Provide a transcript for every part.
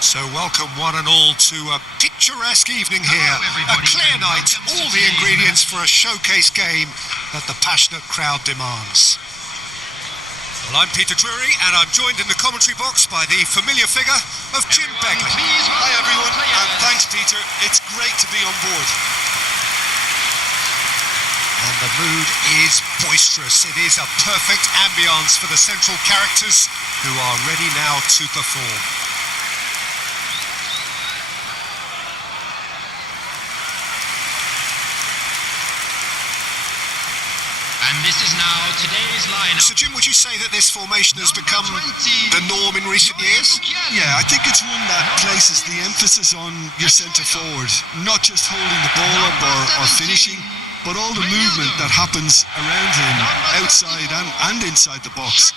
So welcome one and all to a picturesque evening here, a clear night, all the ingredients for a showcase game that the passionate crowd demands. Well, I'm Peter Drury and I'm joined in the commentary box by the familiar figure of Jim Begley. Hi everyone, and thanks Peter, it's great to be on board. And the mood is boisterous. It is a perfect ambience for the central characters who are ready now to perform. And this is now today's lineup. So Jim, would you say that this formation has become the norm in recent years? Yeah, I think it's one that places the emphasis on your centre forward, not just holding the ball up or finishing, but all the movement that happens around him, outside and inside the box.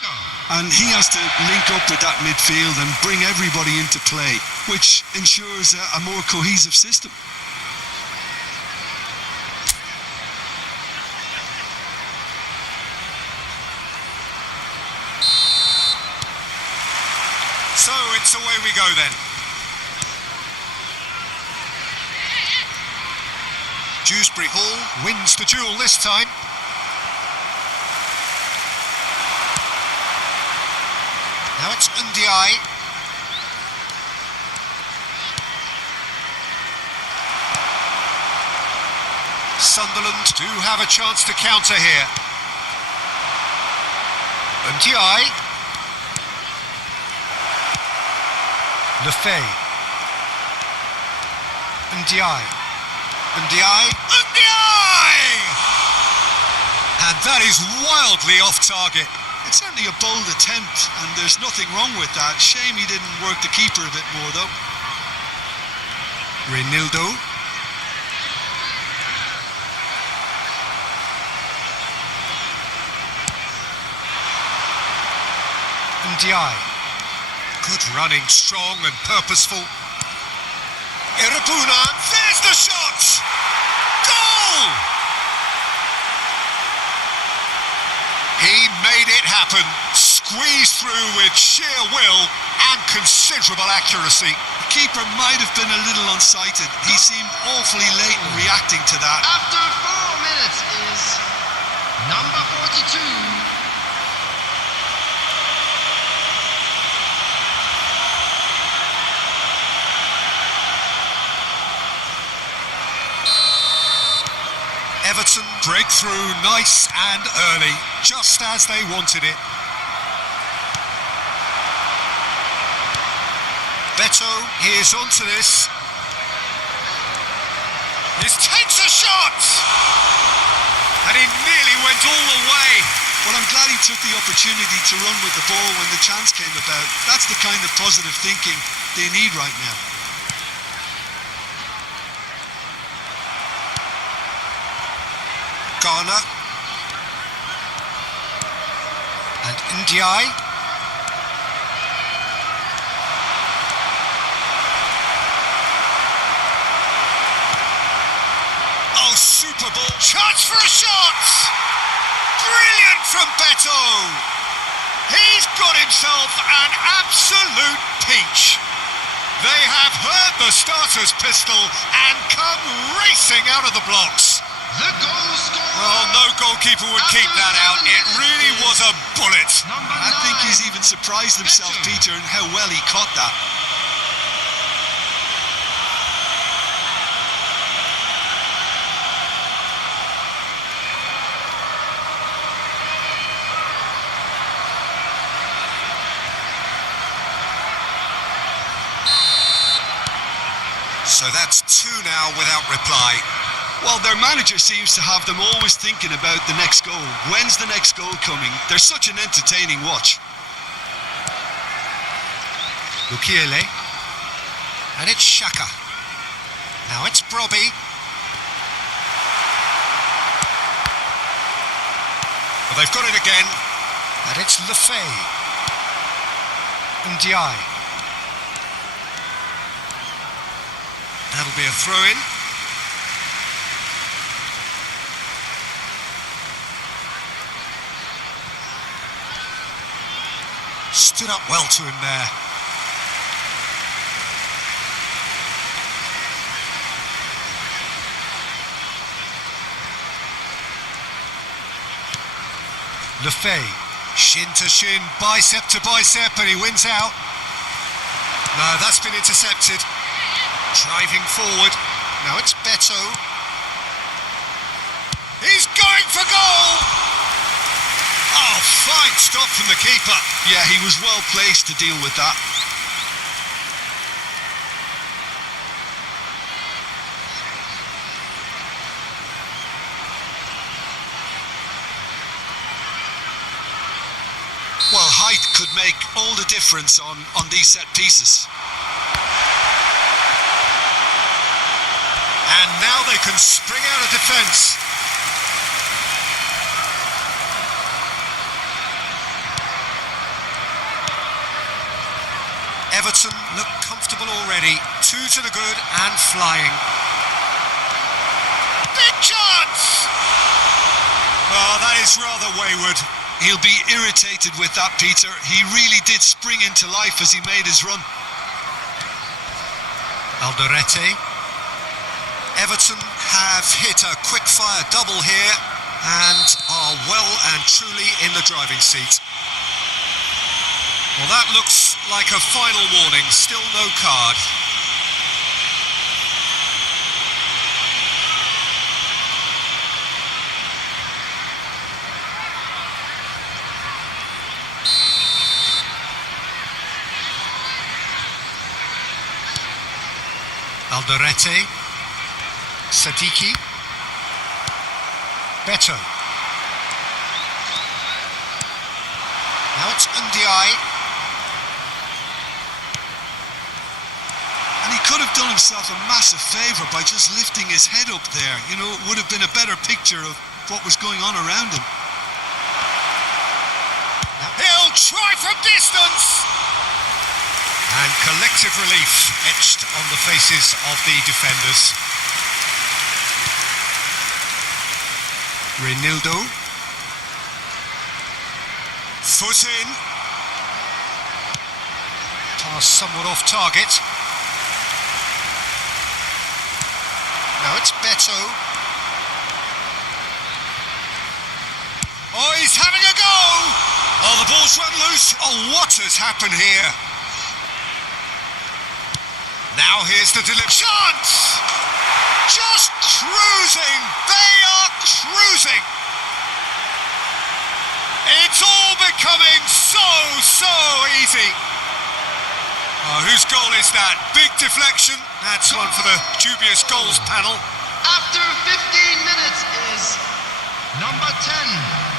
And he has to link up with that midfield and bring everybody into play, which ensures a more cohesive system. So it's away we go then. Dewsbury Hall wins the duel this time. Now it's Ndiaye. Sunderland do have a chance to counter here. Ndiaye. Lefay. Ndiaye. Ndiaye. And that is wildly off target. It's certainly a bold attempt, and there's nothing wrong with that. Shame he didn't work the keeper a bit more, though. Renildo. Ndiaye. Good running, strong and purposeful. Irabuna, there's the shot! Goal! He made it happen, squeezed through with sheer will and considerable accuracy. The keeper might have been a little unsighted. He seemed awfully late in reacting to that. After 4 minutes is number 42. Everton break through nice and early, just as they wanted it. Beto is onto this. He takes a shot! And he nearly went all the way. Well, I'm glad he took the opportunity to run with the ball when the chance came about. That's the kind of positive thinking they need right now. Ghana and Ndiaye. Oh, super ball. Chance for a shot! Brilliant from Beto! He's got himself an absolute peach. They have heard the starter's pistol and come racing out of the blocks. The goal scorer. Well, no goalkeeper would keep that out. It really was a bullet. I think he's even surprised himself, Peter, in how well he caught that. So that's 2 now without reply. Well, their manager seems to have them always thinking about the next goal. When's the next goal coming? They're such an entertaining watch. Lukiele. And it's Xhaka. Now it's Brobbey. Well, they've got it again. And it's Lefay. Ndiaye. That'll be a throw-in. Stood up well to him there. Lefay. Shin to shin, bicep to bicep, and he wins out. No, that's been intercepted. Driving forward. Now it's Beto. He's going for goal! Oh, fine stop from the keeper. Yeah, he was well placed to deal with that. Well, height could make all the difference on these set pieces. And now they can spring out of defence. Everton look comfortable already. 2 to the good and flying. Big chance! Oh, that is rather wayward. He'll be irritated with that, Peter. He really did spring into life as he made his run. Alderete. Everton have hit a quick-fire double here and are well and truly in the driving seat. Well, that looks like a final warning. Still no card. Alderete. Sadiki. Beto. Now it's Ndiaye. And he could have done himself a massive favour by just lifting his head up there. You know, it would have been a better picture of what was going on around him. Now he'll try from distance! And collective relief etched on the faces of the defenders. Reinildo. Foot in. Pass somewhat off target. Now it's Beto. Oh, he's having a go! Oh, the ball's run loose. Oh, what has happened here? Now here's the delivery. Chance! Just cruising! They are cruising! It's all becoming so easy. Oh, whose goal is that? Big deflection. That's one for the dubious goals panel. After 15 minutes is number 10.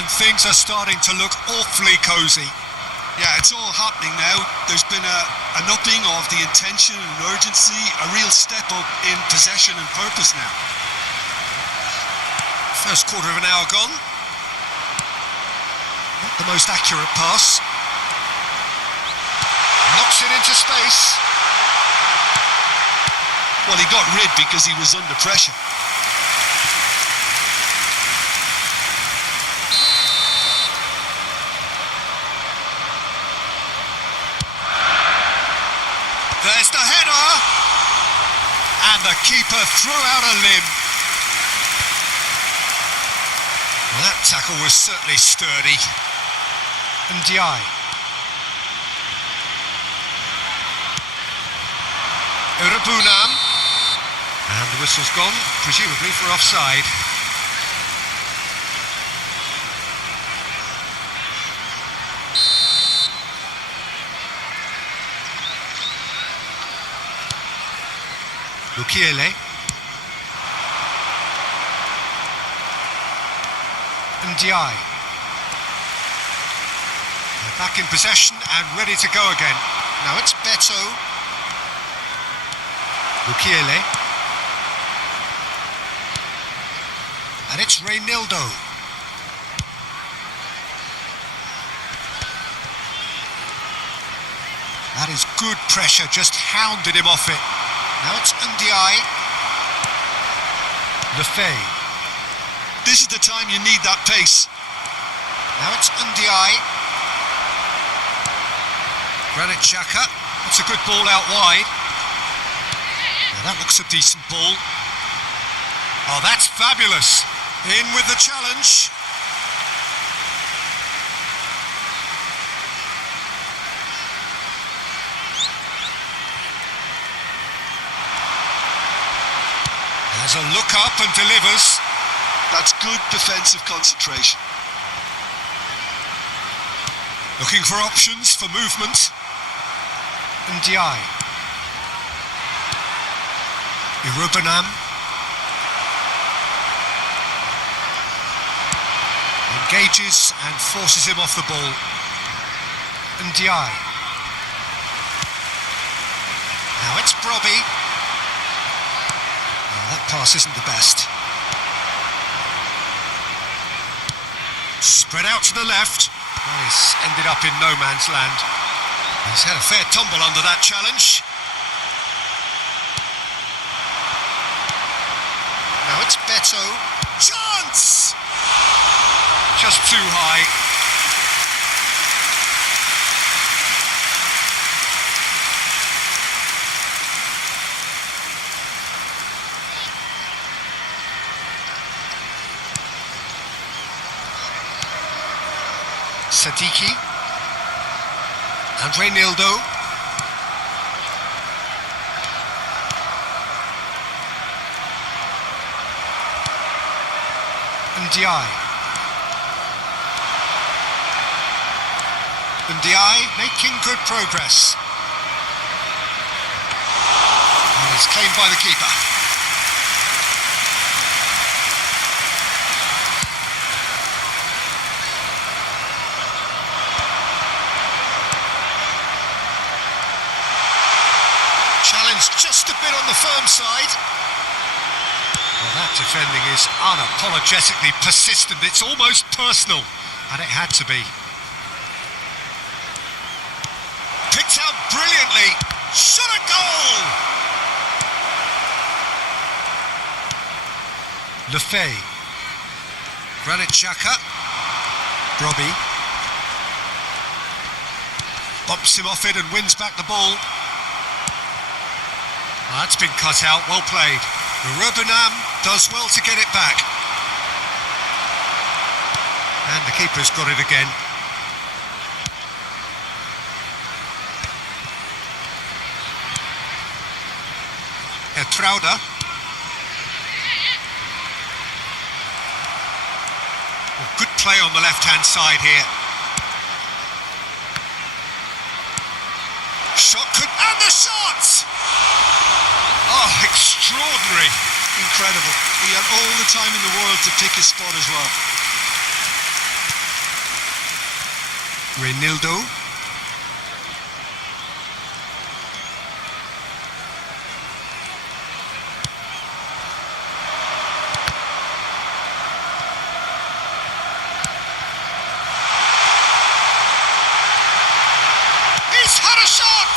And things are starting to look awfully cosy. Yeah, it's all happening now. There's been an upping of the intention and urgency, a real step up in possession and purpose now. First quarter of an hour gone. Not the most accurate pass. Knocks it into space. Well, he got rid because he was under pressure. There's the header, and the keeper threw out a limb. Well, that tackle was certainly sturdy. Ndiaye. Urabunam. And the whistle's gone, presumably for offside. Lukiele. Ndiaye. They're back in possession and ready to go again. Now it's Beto. Lukiele. And it's Reinildo. That is good pressure, just hounded him off it. Now it's Ndiaye. Lefay. This is the time you need that pace. Now it's Ndiaye. Granit Xhaka. That's a good ball out wide. Now that looks a decent ball. Oh, that's fabulous. In with the challenge. There's a look up and delivers. That's good defensive concentration. Looking for options for movement. Ndiaye. Irubenam. Engages and forces him off the ball. Ndiaye. Now it's Brobbey. Oh, that pass isn't the best. Spread out to the left. Oh, he's ended up in no man's land. He's had a fair tumble under that challenge. Now it's Beto. Chance! Just too high. Sadiki. Andre Nildo. Ndiaye. Ndiaye making good progress. And it's claimed by the keeper. Challenge just a bit on the firm side. Well, that defending is unapologetically persistent. It's almost personal, and it had to be. Picked out brilliantly. Shot a goal! Lefebvre. Granit Xhaka. Brobbey. Bumps him off it and wins back the ball. Well, that's been cut out. Well played. Irubenam does well to get it back. And the keeper's got it again. Trauda. Well, good play on the left-hand side here. Shot could... And the shot! Oh, extraordinary. Incredible. He had all the time in the world to pick his spot as well. Reinildo. He's had a shot!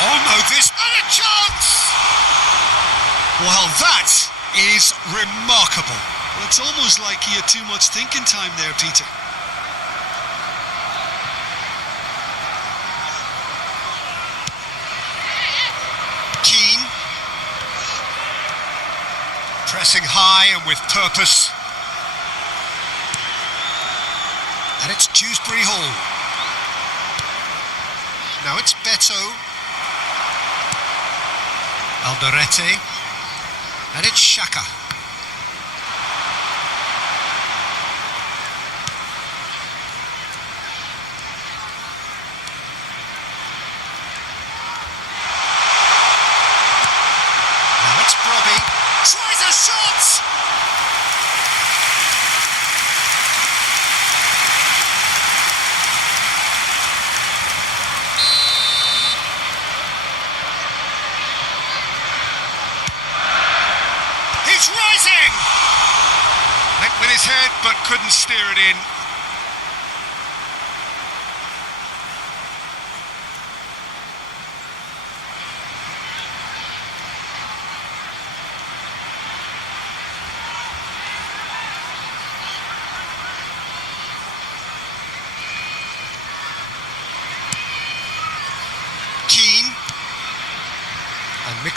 Oh no, this... And a chance! Well, that is remarkable. Well, it's almost like he had too much thinking time there, Peter. Keane. Pressing high and with purpose. And it's Dewsbury Hall. Now it's Beto. Alderete. And it's Xhaka. Now it's Brobbey. Tries a shot! He's rising! Went with his head but couldn't steer it in.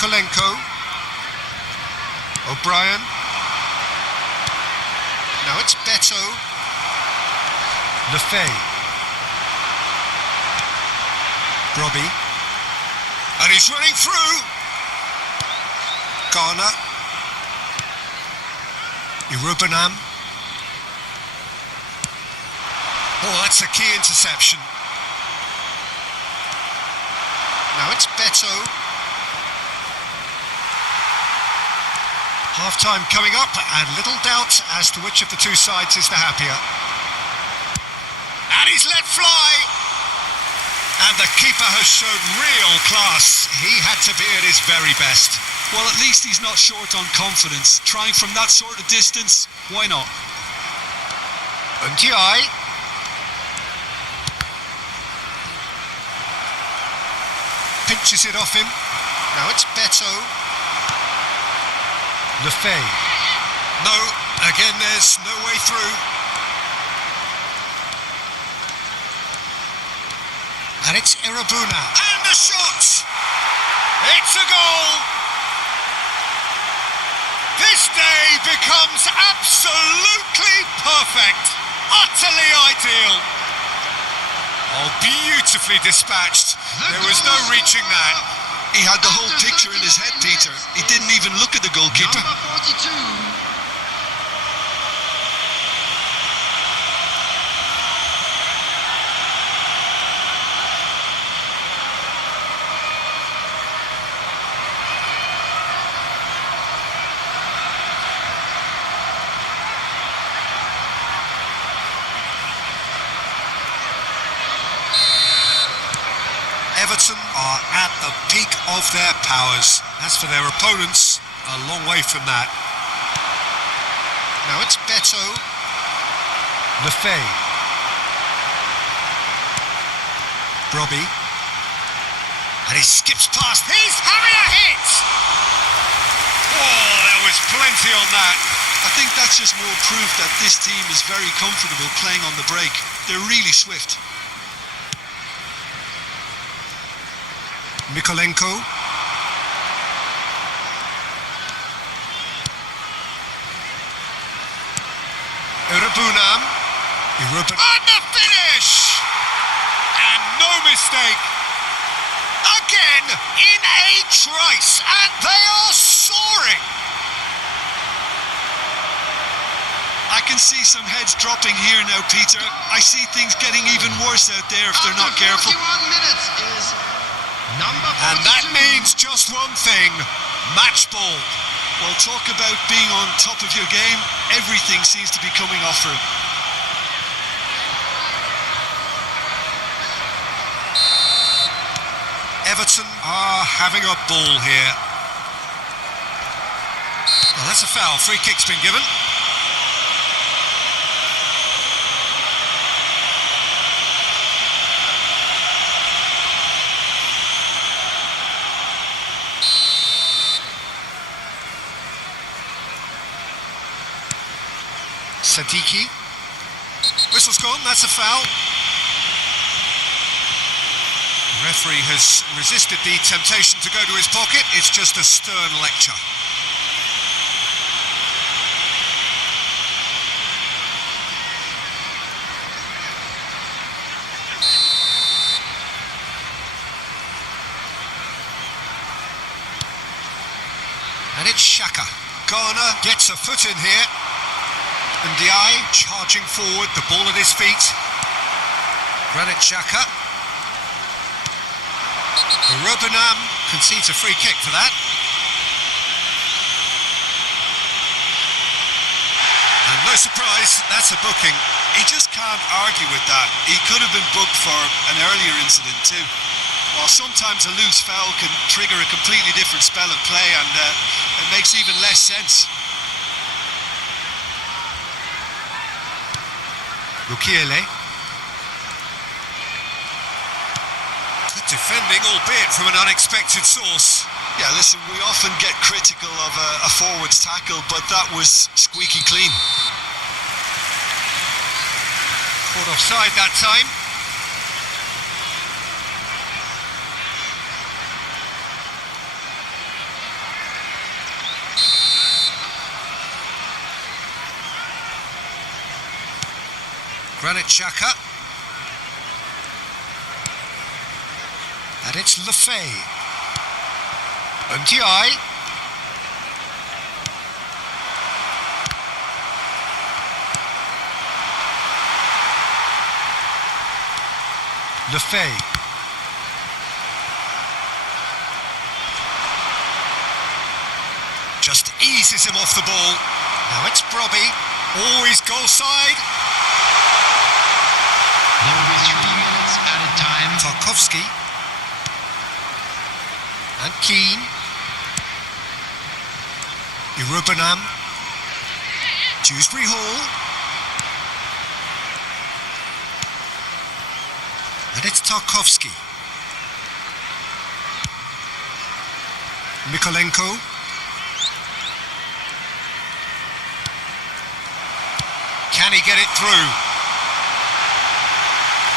Mikolenko. O'Brien. Now it's Beto. Lefay. Robbie. And he's running through. Garner. Irubanam. Oh, that's a key interception. Now it's Beto. Half-time coming up, and little doubt as to which of the two sides is the happier. And he's let fly! And the keeper has shown real class. He had to be at his very best. Well, at least he's not short on confidence. Trying from that sort of distance, why not? And Ndiaye. Pinches it off him. Now it's Beto. Lefay. No, again there's no way through. And it's Irabuna. And the shot! It's a goal! This day becomes absolutely perfect. Utterly ideal. Oh, beautifully dispatched. There was no reaching that. He had the whole picture in his head, Peter. He didn't even look at the goalkeeper. Number 42. Everton are at the peak of their powers. As for their opponents, a long way from that. Now it's Beto. Lefay. Robbie. And he skips past. He's having a hit! Oh, there was plenty on that. I think that's just more proof that this team is very comfortable playing on the break. They're really swift. Mikolenko. Irabunam. And the finish! And no mistake. Again, in a trice, and they are soaring. I can see some heads dropping here now, Peter. I see things getting even worse out there if they're not careful. 41 minutes is number 42. And that means just one thing, match ball. Well, talk about being on top of your game. Everything seems to be coming off for him. Everton are having a ball here. Well, that's a foul. Free kick's been given. Sadiki. Whistle's gone, that's a foul. The referee has resisted the temptation to go to his pocket. It's just a stern lecture. And it's Xhaka. Garner gets a foot in here. And Ndiaye charging forward, the ball at his feet. Granit Xhaka. Irabunam concedes a free kick for that. And no surprise, that's a booking. He just can't argue with that. He could have been booked for an earlier incident too. While sometimes a loose foul can trigger a completely different spell of play, and it makes even less sense. Lukiele. Good defending, albeit from an unexpected source. Yeah, listen, we often get critical of a forward's tackle, but that was squeaky clean. Caught offside that time. Granit Xhaka. And it's Lefay. And Ndiaye. Lefay. Just eases him off the ball. Now it's Brobby. Always goal side. There will be 3 minutes added time. Tarkowski. And Keane. Irubenam. Dewsbury Hall. And it's Tarkowski. Mikolenko. Can he get it through?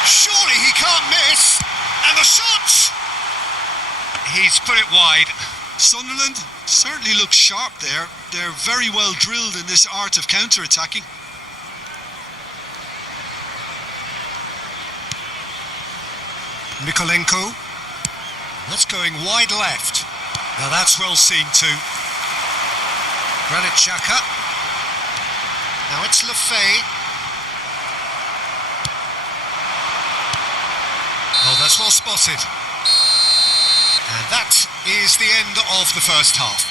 Surely he can't miss. And the shot! He's put it wide. Sunderland certainly look sharp there. They're very well drilled in this art of counter-attacking. Mikolenko. That's going wide left. Now that's well seen too. Granit Xhaka. Now it's Lefay. Oh, that's well spotted. And that is the end of the first half.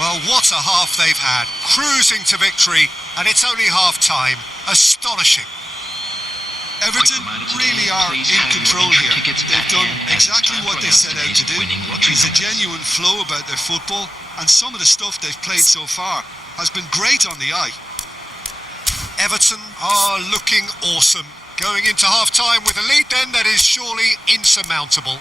Well, what a half they've had. Cruising to victory, and it's only half-time. Astonishing. Everton really are in control here. They've done exactly what they set out to do. There's a genuine flow about their football, and some of the stuff they've played so far has been great on the eye. Everton are looking awesome. Going into half-time with a lead then that is surely insurmountable.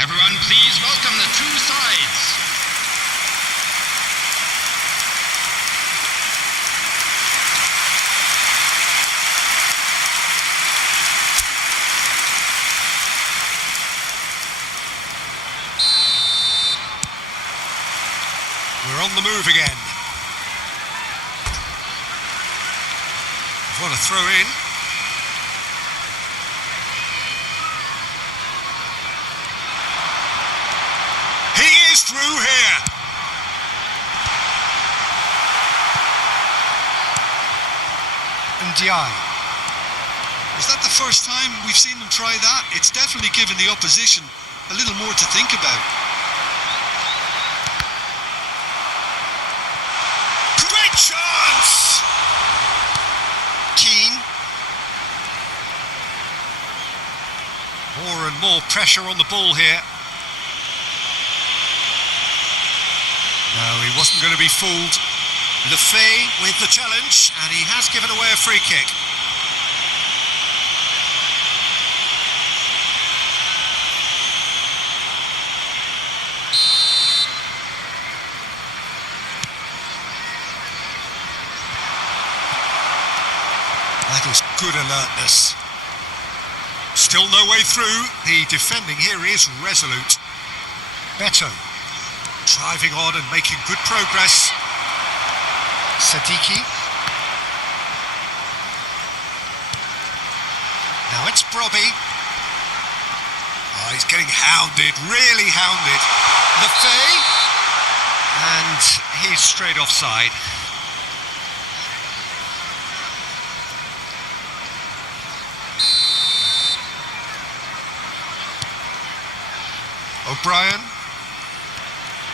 Everyone, please welcome the two sides. We're on the move again. What a throw in. He is through here. And Ndiaye. Is that the first time we've seen them try that? It's definitely given the opposition a little more to think about. Great chance! Keane. More and more pressure on the ball here. No, he wasn't going to be fooled. Lefay with the challenge, and he has given away a free kick. That is good alertness. Still no way through. The defending here is resolute. Beto. Driving on and making good progress. Sadiki. Now it's Brobby. Oh, he's getting hounded, really hounded. Lefay. And he's straight offside. O'Brien.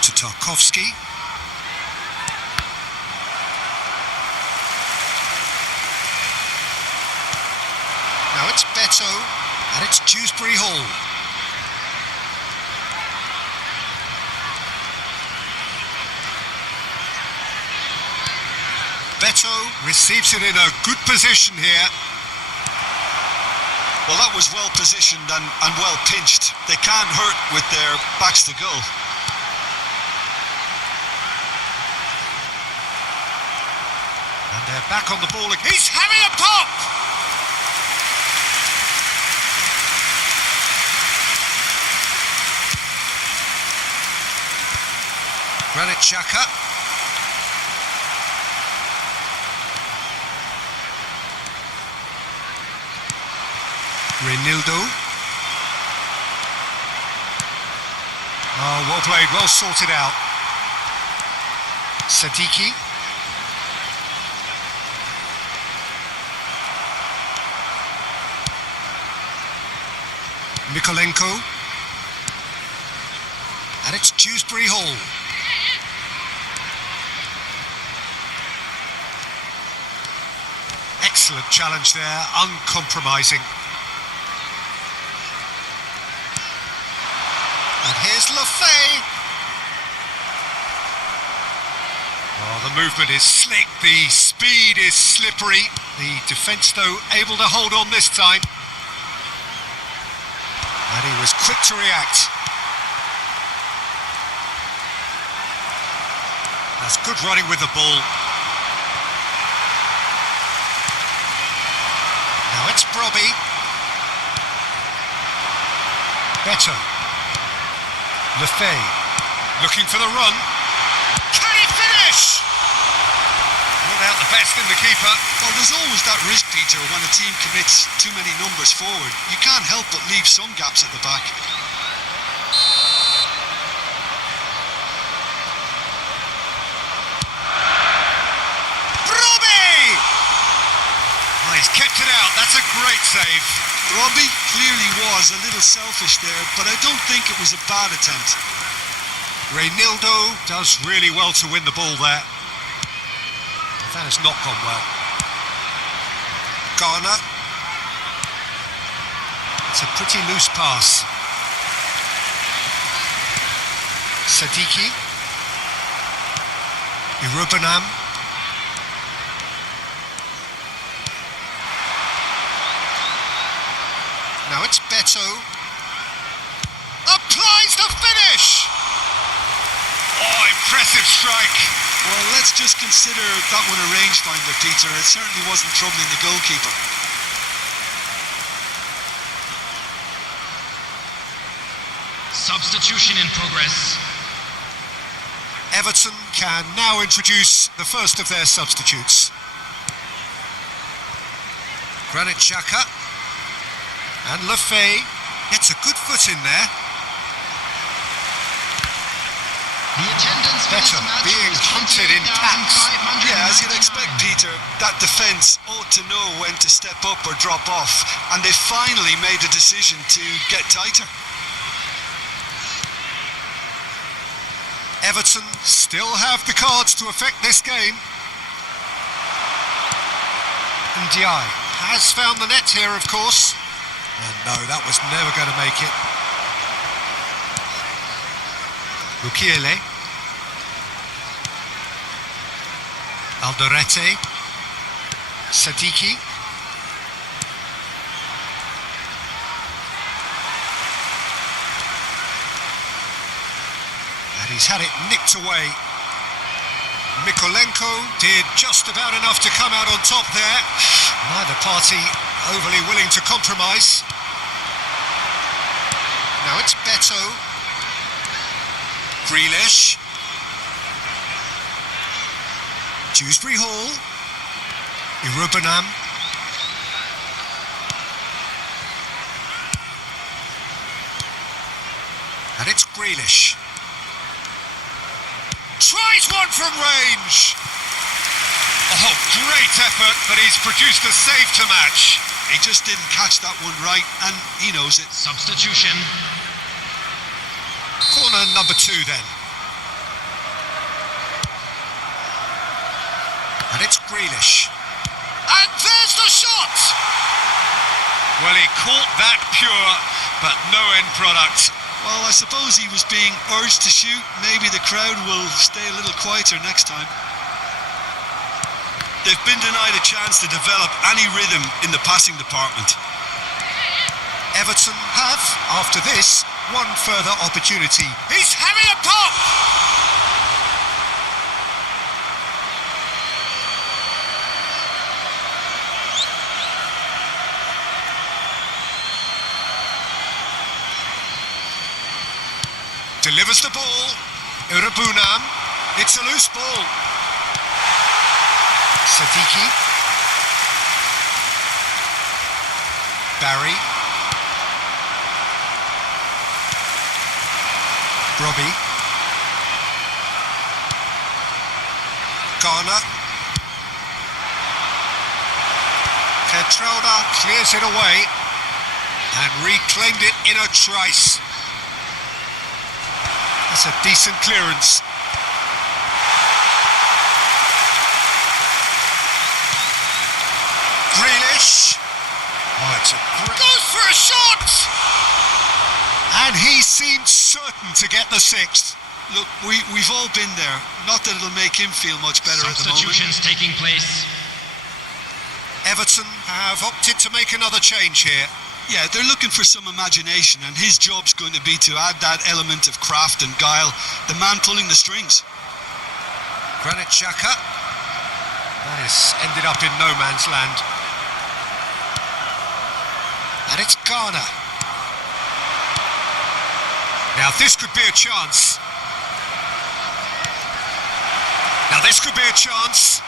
To Tarkowski. Now it's Beto, and it's Dewsbury Hall. Beto receives it in a good position here. Well, that was well positioned and well pinched. They can't hurt with their backs to goal. And they're back on the ball again. He's having a pop! Granit Xhaka. Reinildo. Oh, well played, well sorted out. Sadiki. Mikolenko. And it's Dewsbury Hall. Excellent challenge there, uncompromising. And here's Lefay. Oh, the movement is slick, the speed is slippery. The defence, though, able to hold on this time. And he was quick to react. That's good running with the ball. Now it's Brobby. Beto. Lefay. Looking for the run. Can he finish? Not out the best in the keeper. Well, there's always that risk, Peter, when a team commits too many numbers forward. You can't help but leave some gaps at the back. Brobby! Oh, he's kept it out. That's a great save. Robbie clearly was a little selfish there, but I don't think it was a bad attempt. Reinildo does really well to win the ball there. That has not gone well. Garner. It's a pretty loose pass. Sadiki. Irubanam. Now it's Beto. Applies the finish! Oh, impressive strike. Well, let's just consider that one a rangefinder, Peter. It certainly wasn't troubling the goalkeeper. Substitution in progress. Everton can now introduce the first of their substitutes. Granit Xhaka. And Lefay gets a good foot in there. The attendance for this Better match being is hunted in taps. 28,599. Yeah, as you'd expect, Peter, that defence ought to know when to step up or drop off, and they finally made a decision to get tighter. Everton still have the cards to affect this game. And Ndiaye has found the net here, of course. And no, that was never going to make it. Mukiele. Alderete. Sadiki. And he's had it nicked away. Mikolenko did just about enough to come out on top there. Neither party overly willing to compromise. Now it's Beto. Grealish. Dewsbury Hall. Irubanam. And it's Grealish. Tries one from range. Oh, great effort, but he's produced a save to match. He just didn't catch that one right, and he knows it. Substitution. Corner number 2 then. And it's Grealish. And there's the shot! Well, he caught that pure, but no end product. Well, I suppose he was being urged to shoot. Maybe the crowd will stay a little quieter next time. They've been denied a chance to develop any rhythm in the passing department. Everton have, after this, one further opportunity. He's having a pop! Delivers the ball. Irabunam. It's a loose ball. Sadiki. Barry. Robbie. Garner. Petrona clears it away and reclaimed it in a trice. That's a decent clearance. Grealish. Oh, it's a great... Goes for a shot! And he seemed certain to get the sixth. Look, we've all been there. Not that it'll make him feel much better at the moment. Substitutions taking place. Everton have opted to make another change here. Yeah, they're looking for some imagination, and his job's going to be to add that element of craft and guile, the man pulling the strings. Granit Xhaka. That has ended up in no man's land. And it's Garner. Now this could be a chance. Now this could be a chance.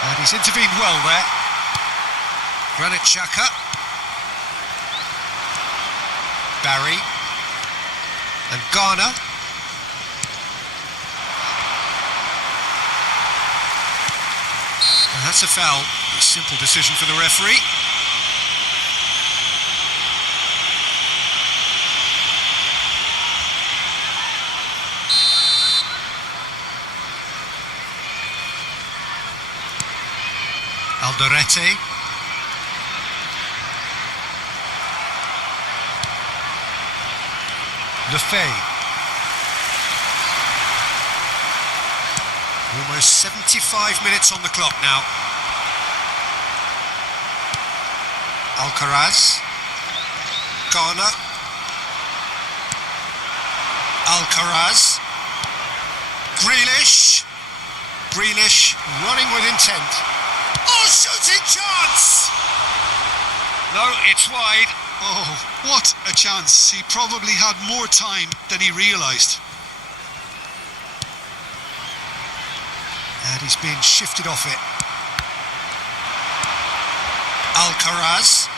And he's intervened well there. Granit Xhaka. Barry. And Garner. And that's a foul. A simple decision for the referee. Alderete. Lefebvre. Almost 75 minutes on the clock now. Alcaraz. Garner. Alcaraz. Grealish. Grealish running with intent. Oh, shooting chance! No, it's wide. Oh, what a chance. He probably had more time than he realised. And he's being shifted off it. Alcaraz.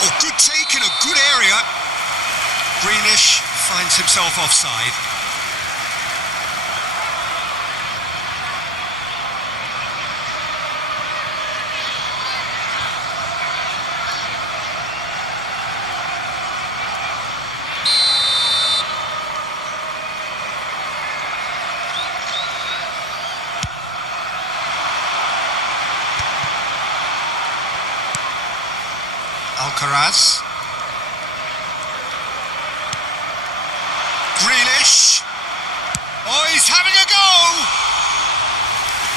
Oh, good take in a good area. Grealish finds himself offside. Alcaraz. Grealish. Oh, he's having a go!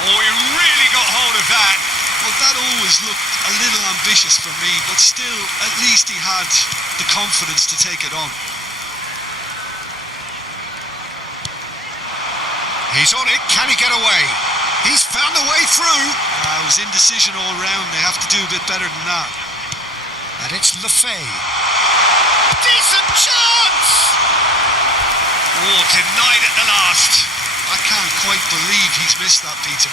Oh, he really got hold of that. Well, that always looked a little ambitious for me, but still, at least he had the confidence to take it on. He's on it. Can he get away? He's found a way through. It was indecision all round. They have to do a bit better than that. And it's Lefebvre. Decent chance! Oh, denied at the last. I can't quite believe he's missed that, Peter.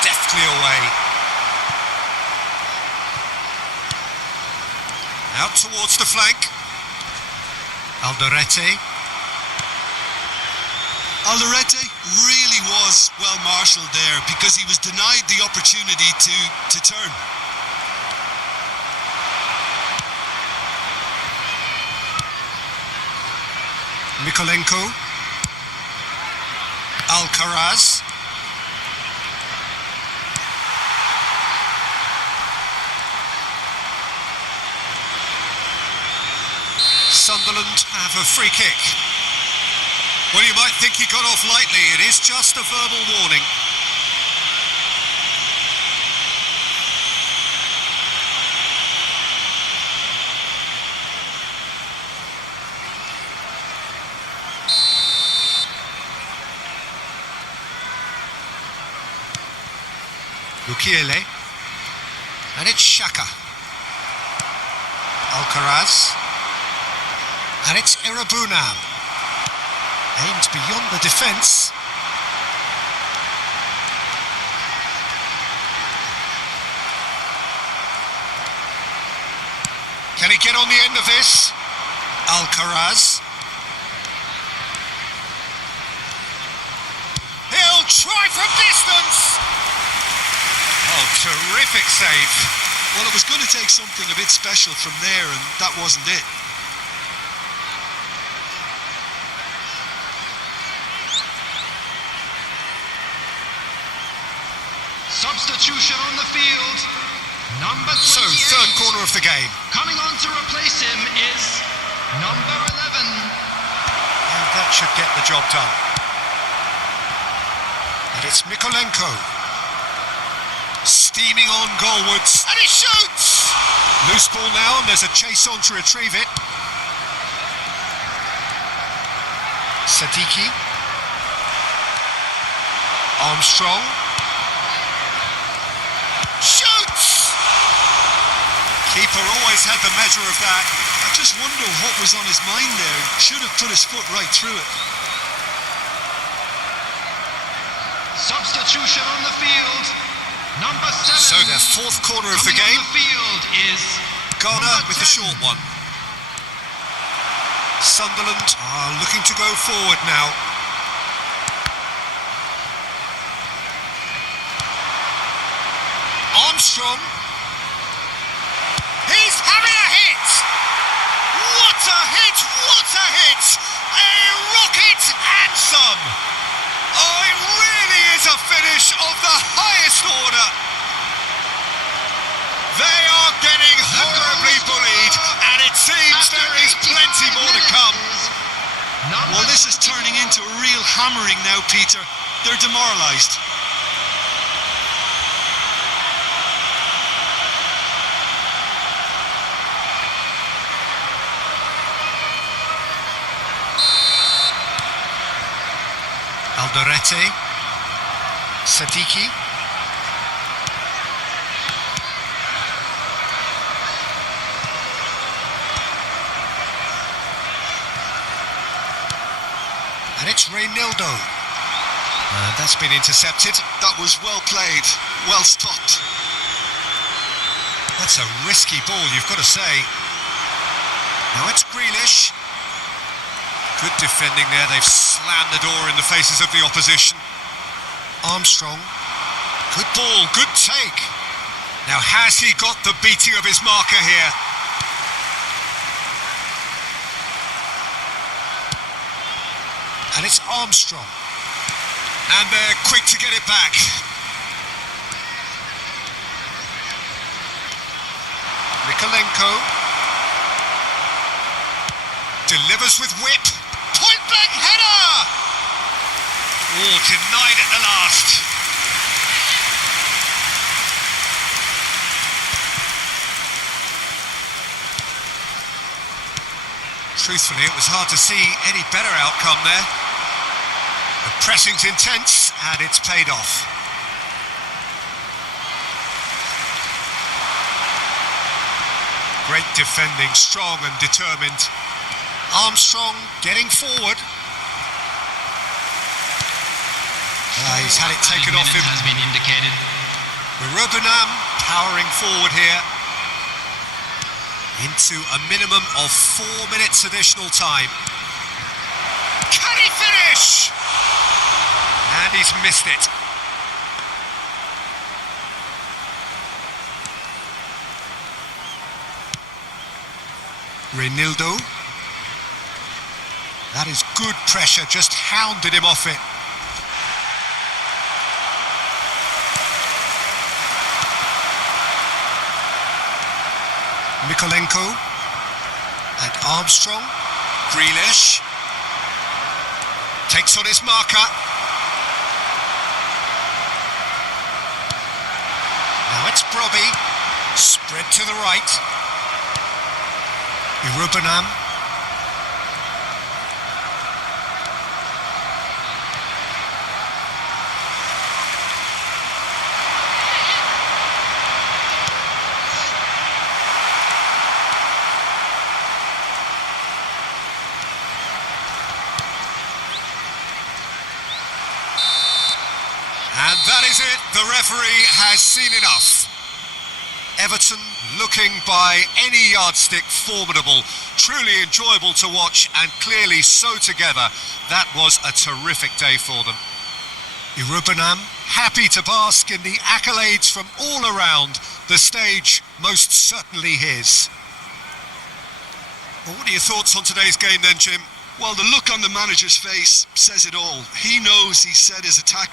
Deftly away. Out towards the flank. Alderete. Alderete really was well marshalled there because he was denied the opportunity to turn. Mikolenko. Alcaraz. Sunderland have a free kick. Well, you might think he got off lightly. It is just a verbal warning. Lukiele. And it's Xhaka. Alcaraz. And it's Irabunam. Aimed beyond the defence. Can he get on the end of this? Alcaraz. He'll try from distance. Oh, terrific save. Well, it was going to take something a bit special from there, and that wasn't it. Substitution on the field. Number 28. So, third corner of the game. Coming on to replace him is number 11. And that should get the job done. And it's Mikolenko. Steaming on goalwards. And he shoots! Loose ball now, and there's a chase on to retrieve it. Sadiki. Armstrong. Shoots! Keeper always had the measure of that. I just wonder what was on his mind there. Should have put his foot right through it. Substitution on the field. Number 7. So their fourth corner of the game. On the field is Ghana with the short one. Sunderland are looking to go forward now. Armstrong. He's having a hit! What a hit! What a hit! A rocket anthem! Oh, it really is a finish of the highest order. They are getting horribly bullied, and it seems there is plenty more to come. Well, this is turning into a real hammering now, Peter. They're demoralised. Alderete. Sadiki. And it's Reynildo. And that's been intercepted. That was well played, well stopped. That's a risky ball, you've got to say. Now it's Grealish. Good defending there. They've slammed the door in the faces of the opposition. Armstrong. Good ball, good take. Now has he got the beating of his marker here? And it's Armstrong. And they're quick to get it back. Mikolenko. Delivers with whip. Point blank header! Oh, denied at the last. Truthfully, it was hard to see any better outcome there. The pressing's intense, and it's paid off. Great defending, strong and determined. Armstrong getting forward. He's had it taken off him. Has been indicated. Irabunam powering forward here. Into a minimum of 4 minutes additional time. Can he finish? And he's missed it. Reynildo. That is good pressure, just hounded him off it. Mikolenko and Armstrong. Grealish takes on his marker. Now it's Brobby, spread to the right. Irubanam. And that is it, the referee has seen enough. Everton looking by any yardstick formidable, truly enjoyable to watch and clearly so together. That was a terrific day for them. Irubanam happy to bask in the accolades from all around, the stage most certainly his. Well, what are your thoughts on today's game then, Jim? Well, the look on the manager's face says it all. He knows he set his attack